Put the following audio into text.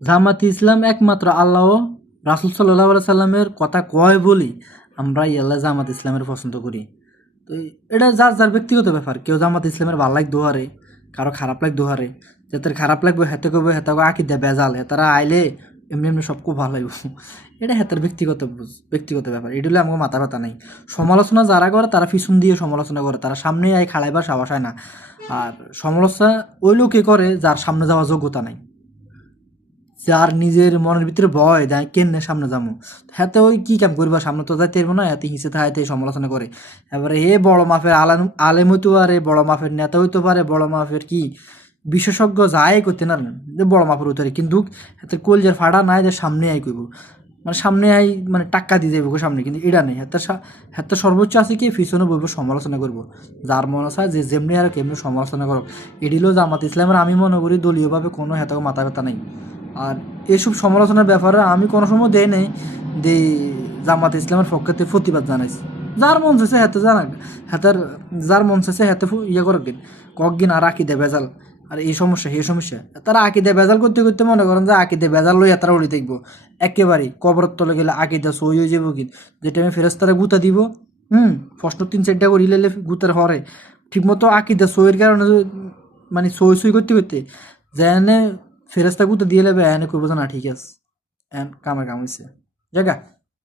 জামাতে ইসলাম একমাত্র আল্লাহ ও রাসূল সাল্লাল্লাহু আলাইহি সাল্লামের কথা কয় বলি আমরা ইয়াল্লা জামাত ইসলামের পছন্দ করি। তো এটা যার যার ব্যক্তিগত ব্যাপার। কেউ জামাত ইসলামের ভাল লাগ দোহারে, কারো খারাপ লাগ দোহারে। যাদের খারাপ লাগবে হেতে কইবে হেতাকে আকিদা বেজাল, হেতারা আইলে এমনি এমনি সব খুব ভালো লাগবে। এটা হেতার ব্যক্তিগত ব্যাপার। এটা হলে আমাকে মাথা ব্যথা নাই। সমালোচনা যারা করে তারা পিছন দিয়ে সমালোচনা করে, তারা সামনে আয় খাড়াইবার সাহস হয় না। আর সমালোচনা ওই লোকে করে যার সামনে যাওয়ার যোগ্যতা নাই, যার নিজের মনের ভিতরে ভয় দেয় কেমনে সামনে যাবো, হাতে ওই কি কাম করবা, সামনে তো যাইতে পারবো না, এতে হিসেবে হাতে সমালোচনা করে। এবারে এ বড় মাপের আলেম হইতে পারে, বড় মাপের নেতা হইতে পারে, বড় মাপের কি বিশেষজ্ঞ যাই করতে না যে বড় মাপের হইতে পারে, কিন্তু হাতে কলজার ফাড়া নাই যে সামনে আই করবো, মানে সামনে আই মানে টাক্কা দিয়ে যাবো সামনে, কিন্তু এটা নেই। হাতে সর্বোচ্চ আছে কি পিছনে বলবো সমালোচনা করবো, যার মনে হয় যে যেমনি আর কেমনি সমালোচনা করো। এডিলো জামাত ইসলামের আমি মনে করি দলীয়ভাবে কোনো হেতাকে মাথা ব্যথা নেই। আর এসব সমালোচনার ব্যাপারে আমি কোনো সময় দেই নাই যে জামাত ইসলামের পক্ষে প্রতিবাদ জানাইছি। যার মন চাইছে হাতে জানাক, হাতের যার মন চাইছে হাতে ইয়ে করক দিন, কয়েকদিন আর আঁকি দেয় বেজাল। আর এই সমস্যা তারা আঁকিদে বেজাল করতে করতে মনে করেন যে আঁকিদে বেজাল লই তারা উড়ি দেখবো একেবারেই কবরত তলে গেলে আঁকিদা সই হয়ে যাবো, কি যে টাইমে ফেরেস্তারা গুতা দিব, প্রশ্ন 3-4টা করে ইলেলে গুতার হরে ঠিকমতো আঁকিদা সইয়ের কারণে মানে সই করতে করতে যেন ফেরেস্তা গুতা দিয়ে লেবে এনে করবো না, ঠিক আছে এন কামের কাম হয়েছে জায়গা।